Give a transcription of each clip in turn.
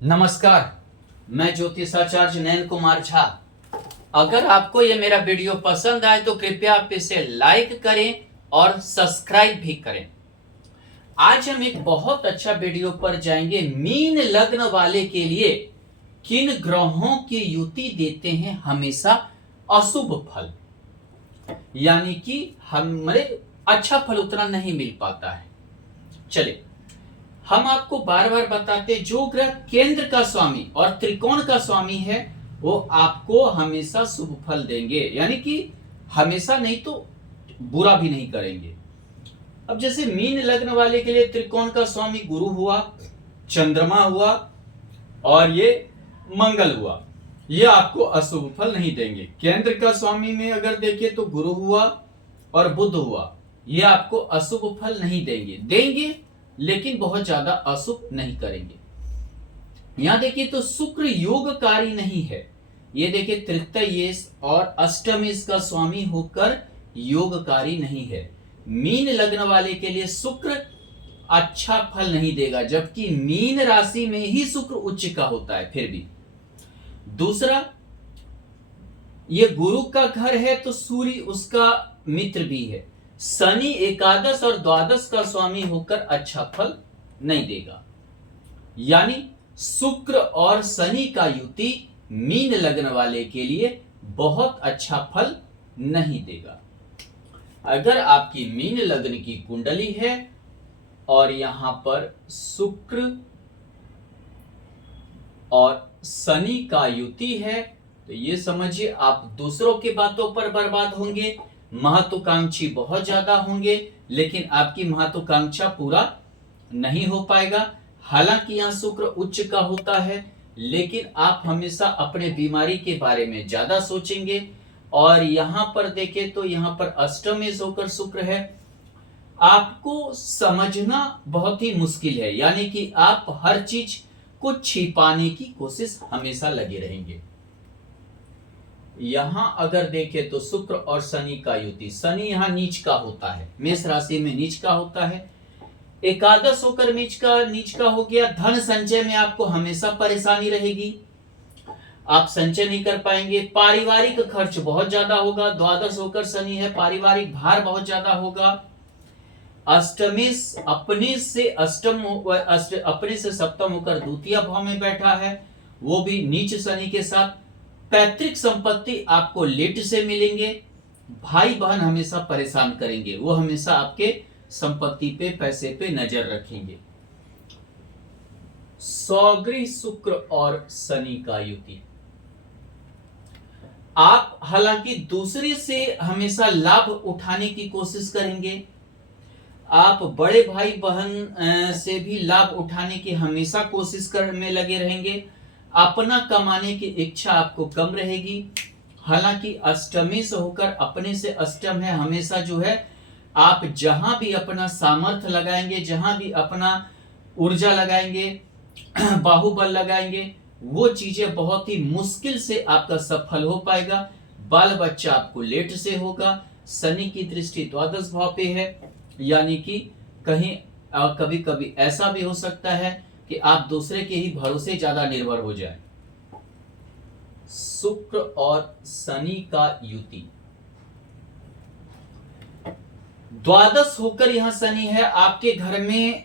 नमस्कार, मैं ज्योतिषाचार्य नयन कुमार झा। अगर आपको ये मेरा वीडियो पसंद आए तो कृपया आप इसे लाइक करें और सब्सक्राइब भी करें। आज हम एक बहुत अच्छा वीडियो पर जाएंगे। मीन लग्न वाले के लिए किन ग्रहों की युति देते हैं हमेशा अशुभ फल, यानी कि हमारे अच्छा फल उतना नहीं मिल पाता है। चलिए, हम आपको बार बार बताते, जो ग्रह केंद्र का स्वामी और त्रिकोण का स्वामी है वो आपको हमेशा शुभ फल देंगे, यानी कि हमेशा नहीं तो बुरा भी नहीं करेंगे। अब जैसे मीन लग्न वाले के लिए त्रिकोण का स्वामी गुरु हुआ, चंद्रमा हुआ और ये मंगल हुआ, ये आपको अशुभ फल नहीं देंगे। केंद्र का स्वामी में अगर देखिए तो गुरु हुआ और बुध हुआ, ये आपको अशुभ फल नहीं देंगे लेकिन बहुत ज्यादा अशुभ नहीं करेंगे। यहां देखिए तो शुक्र योगकारी नहीं है। ये देखिए तृतीय और अष्टमेश का स्वामी होकर योगकारी नहीं है। मीन लग्न वाले के लिए शुक्र अच्छा फल नहीं देगा, जबकि मीन राशि में ही शुक्र उच्च का होता है। फिर भी दूसरा, ये गुरु का घर है तो सूर्य उसका मित्र भी है। शनि एकादश और द्वादश का स्वामी होकर अच्छा फल नहीं देगा, यानी शुक्र और शनि का युति मीन लग्न वाले के लिए बहुत अच्छा फल नहीं देगा। अगर आपकी मीन लग्न की कुंडली है और यहां पर शुक्र और शनि का युति है तो ये समझिए आप दूसरों की बातों पर बर्बाद होंगे, महत्वाकांक्षी बहुत ज्यादा होंगे, लेकिन आपकी महत्वाकांक्षा पूरा नहीं हो पाएगा। हालांकि यहां शुक्र उच्च का होता है, लेकिन आप हमेशा अपने बीमारी के बारे में ज्यादा सोचेंगे। और यहां पर देखें तो यहां पर अष्टमेश होकर शुक्र है, आपको समझना बहुत ही मुश्किल है, यानी कि आप हर चीज को छिपाने की कोशिश हमेशा लगे रहेंगे। यहां अगर देखें तो शुक्र और शनि का युति, शनि यहां नीच का होता है, मेष राशि में नीच का होता है, एकादश होकर नीच का हो गया। धन संचय में आपको हमेशा परेशानी रहेगी, आप संचय नहीं कर पाएंगे। पारिवारिक खर्च बहुत ज्यादा होगा, द्वादश होकर शनि है, पारिवारिक भार बहुत ज्यादा होगा। अष्टमेश अपने से सप्तम होकर द्वितीय भाव में बैठा है, वो भी नीच शनि के साथ। पैतृक संपत्ति आपको लेट से मिलेंगे, भाई बहन हमेशा परेशान करेंगे, वो हमेशा आपके संपत्ति पे पैसे पे नजर रखेंगे। सौगृह शुक्र और शनि का युति, आप हालांकि दूसरे से हमेशा लाभ उठाने की कोशिश करेंगे, आप बड़े भाई बहन से भी लाभ उठाने की हमेशा कोशिश में लगे रहेंगे। अपना कमाने की इच्छा आपको कम रहेगी। हालांकि अष्टमी से होकर अपने से अष्टम है, हमेशा जो है आप जहां भी अपना सामर्थ्य लगाएंगे, जहां भी अपना ऊर्जा लगाएंगे, बाहुबल लगाएंगे, वो चीजें बहुत ही मुश्किल से आपका सफल हो पाएगा। बाल बच्चा आपको लेट से होगा। शनि की दृष्टि द्वादश भाव पे है, यानी कि कहीं कभी कभी ऐसा भी हो सकता है कि आप दूसरे के ही भरोसे ज्यादा निर्भर हो जाए। शुक्र और शनि का युति, द्वादश होकर यहां शनि है, आपके घर में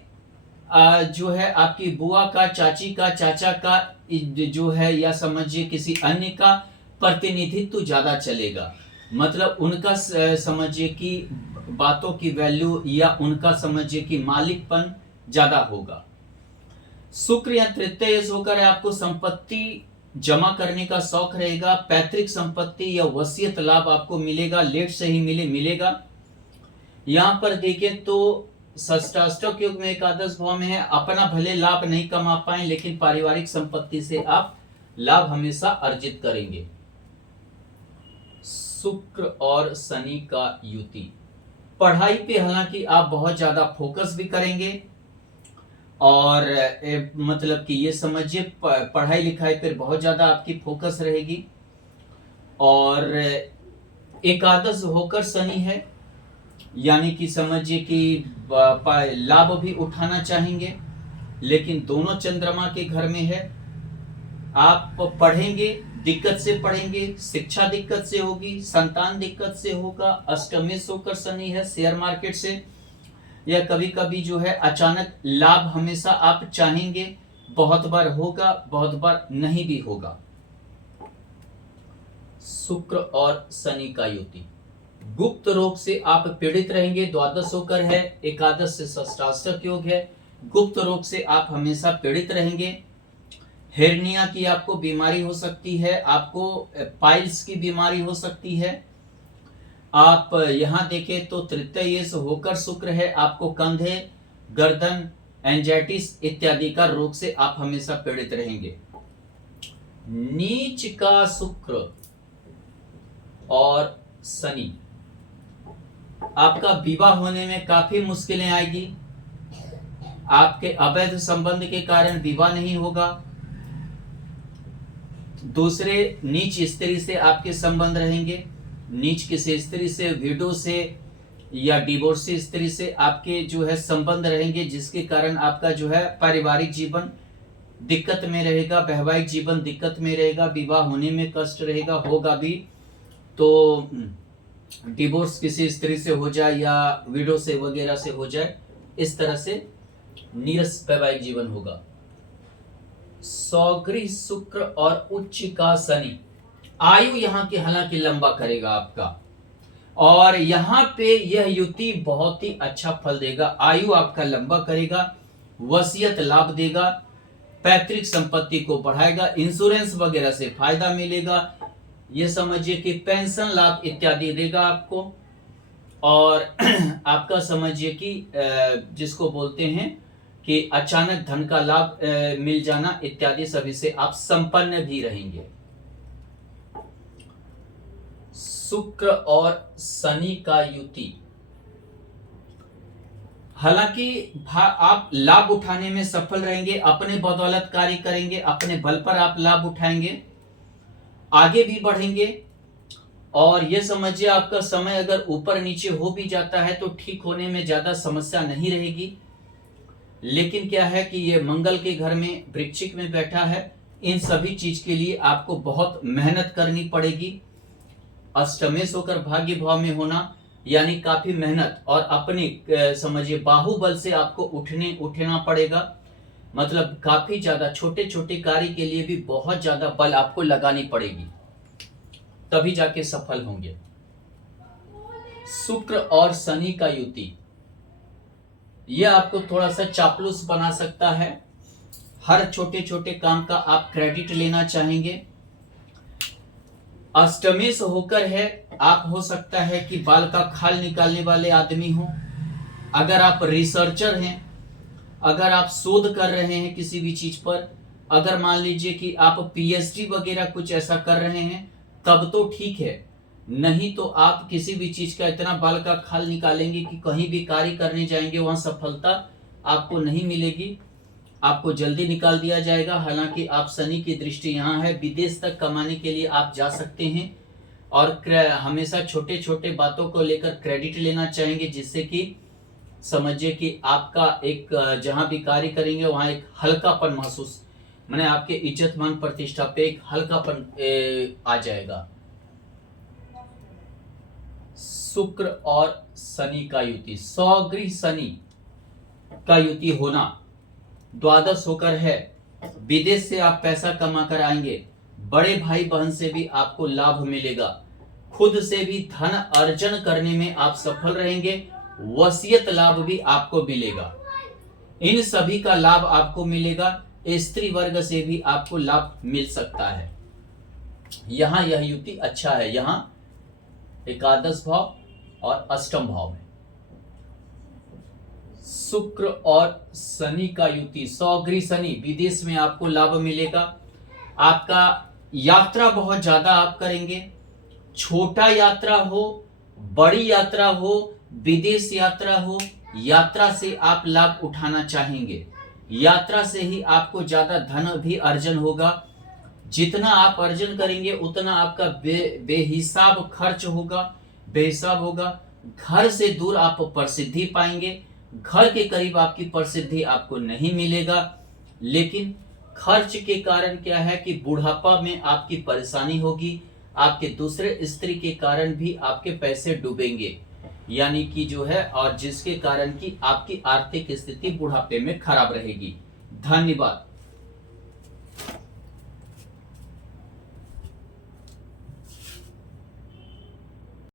जो है आपकी बुआ का, चाची का, चाचा का जो है, या समझिए किसी अन्य का प्रतिनिधित्व ज्यादा चलेगा। मतलब उनका समझिए कि बातों की वैल्यू या उनका समझिए कि मालिकपन ज्यादा होगा। शुक्र या तृतीय होकर आपको संपत्ति जमा करने का शौक रहेगा, पैतृक संपत्ति या वसीयत लाभ आपको मिलेगा, लेट से ही मिलेगा। यहां पर देखें तो षष्ठाष्टक युग में एकादश भाव में है, अपना भले लाभ नहीं कमा पाए लेकिन पारिवारिक संपत्ति से आप लाभ हमेशा अर्जित करेंगे। शुक्र और शनि का युति, पढ़ाई पे हालांकि आप बहुत ज्यादा फोकस भी करेंगे, और मतलब कि ये समझिए पढ़ाई लिखाई पर बहुत ज्यादा आपकी फोकस रहेगी। और एकादश होकर शनि है, यानी कि समझिए कि लाभ भी उठाना चाहेंगे, लेकिन दोनों चंद्रमा के घर में है आप पढ़ेंगे, दिक्कत से पढ़ेंगे, शिक्षा दिक्कत से होगी, संतान दिक्कत से होगा, अष्टमेश होकर शनि है, शेयर मार्केट से, या कभी कभी जो है अचानक लाभ हमेशा आप चाहेंगे, बहुत बार होगा, बहुत बार नहीं भी होगा। शुक्र और शनि का युति, गुप्त रोग से आप पीड़ित रहेंगे, द्वादश होकर है, एकादश से षष्ठाष्टक योग है। गुप्त रोग से आप हमेशा पीड़ित रहेंगे। हेर्निया की आपको बीमारी हो सकती है, आपको पाइल्स की बीमारी हो सकती है। आप यहां देखें तो तृतीय से होकर शुक्र है, आपको कंधे, गर्दन, एंजाइटिस इत्यादि का रोग से आप हमेशा पीड़ित रहेंगे। नीच का शुक्र और शनि, आपका विवाह होने में काफी मुश्किलें आएगी। आपके अवैध संबंध के कारण विवाह नहीं होगा। दूसरे नीच स्त्री से आपके संबंध रहेंगे, नीच किसी स्त्री से, विडो से या डिवोर्सी स्त्री से आपके जो है संबंध रहेंगे, जिसके कारण आपका जो है पारिवारिक जीवन दिक्कत में रहेगा, वैवाहिक जीवन दिक्कत में रहेगा, विवाह होने में कष्ट रहेगा, होगा भी तो डिवोर्स किसी स्त्री से हो जाए या विडो से वगैरह से हो जाए, इस तरह से नीरस वैवाहिक जीवन होगा। सौगृह शुक्र और उच्च का शनि, आयु यहाँ की हालांकि लंबा करेगा आपका, और यहाँ पे यह युति बहुत ही अच्छा फल देगा। आयु आपका लंबा करेगा, वसीयत लाभ देगा, पैतृक संपत्ति को बढ़ाएगा, इंश्योरेंस वगैरह से फायदा मिलेगा, ये समझिए कि पेंशन लाभ इत्यादि देगा आपको। और आपका समझिए कि जिसको बोलते हैं कि अचानक धन का लाभ मिल जाना इत्यादि सभी से आप संपन्न भी रहेंगे। शुक्र और शनि का युति, हालांकि आप लाभ उठाने में सफल रहेंगे, अपने बदौलत कार्य करेंगे, अपने बल पर आप लाभ उठाएंगे, आगे भी बढ़ेंगे। और यह समझिए आपका समय अगर ऊपर नीचे हो भी जाता है तो ठीक होने में ज्यादा समस्या नहीं रहेगी। लेकिन क्या है कि ये मंगल के घर में वृश्चिक में बैठा है, इन सभी चीज के लिए आपको बहुत मेहनत करनी पड़ेगी। अष्टमेश होकर भाग्य भाव में होना यानी काफी मेहनत, और अपने समझिए बाहुबल से आपको उठना पड़ेगा। मतलब काफी ज्यादा छोटे छोटे कार्य के लिए भी बहुत ज्यादा बल आपको लगानी पड़ेगी, तभी जाके सफल होंगे। शुक्र और शनि का युति, यह आपको थोड़ा सा चापलूस बना सकता है। हर छोटे छोटे काम का आप क्रेडिट लेना चाहेंगे। अष्टमेश होकर है, आप हो सकता है कि बाल का खाल निकालने वाले आदमी हो। अगर आप रिसर्चर हैं, अगर आप शोध कर रहे हैं किसी भी चीज पर, अगर मान लीजिए कि आप पीएचडी वगैरह कुछ ऐसा कर रहे हैं, तब तो ठीक है, नहीं तो आप किसी भी चीज का इतना बाल का खाल निकालेंगे कि कहीं भी कार्य करने जाएंगे वहां सफलता आपको नहीं मिलेगी, आपको जल्दी निकाल दिया जाएगा। हालांकि आप शनि की दृष्टि यहाँ है, विदेश तक कमाने के लिए आप जा सकते हैं, और हमेशा छोटे छोटे बातों को लेकर क्रेडिट लेना चाहेंगे, जिससे कि समझिए कि आपका एक जहां भी कार्य करेंगे वहां एक हल्कापन महसूस, माने आपके इज्जत मान प्रतिष्ठा पे एक हल्कापन आ जाएगा। शुक्र और शनि का युति, सौगृह शनि का युति होना, द्वादश होकर है, विदेश से आप पैसा कमा कर आएंगे, बड़े भाई बहन से भी आपको लाभ मिलेगा, खुद से भी धन अर्जन करने में आप सफल रहेंगे, वसीयत लाभ भी आपको मिलेगा। इन सभी का लाभ आपको मिलेगा। स्त्री वर्ग से भी आपको लाभ मिल सकता है। यहां यह युति अच्छा है, यहां एकादश भाव और अष्टम भाव में शुक्र और शनि का युति, सौगृह शनि, विदेश में आपको लाभ मिलेगा। आपका यात्रा बहुत ज्यादा आप करेंगे, छोटा यात्रा हो, बड़ी यात्रा हो, विदेश यात्रा हो, यात्रा से आप लाभ उठाना चाहेंगे। यात्रा से ही आपको ज्यादा धन भी अर्जन होगा। जितना आप अर्जन करेंगे उतना आपका बेहिसाब खर्च होगा, बेहिसाब होगा। घर से दूर आप प्रसिद्धि पाएंगे, घर के करीब आपकी प्रसिद्धि आपको नहीं मिलेगा, लेकिन खर्च के कारण क्या है कि बुढ़ापा में आपकी परेशानी होगी, आपके दूसरे स्त्री के कारण भी आपके पैसे डूबेंगे, यानी कि जो है, और जिसके कारण कि आपकी आर्थिक स्थिति बुढ़ापे में खराब रहेगी। धन्यवाद।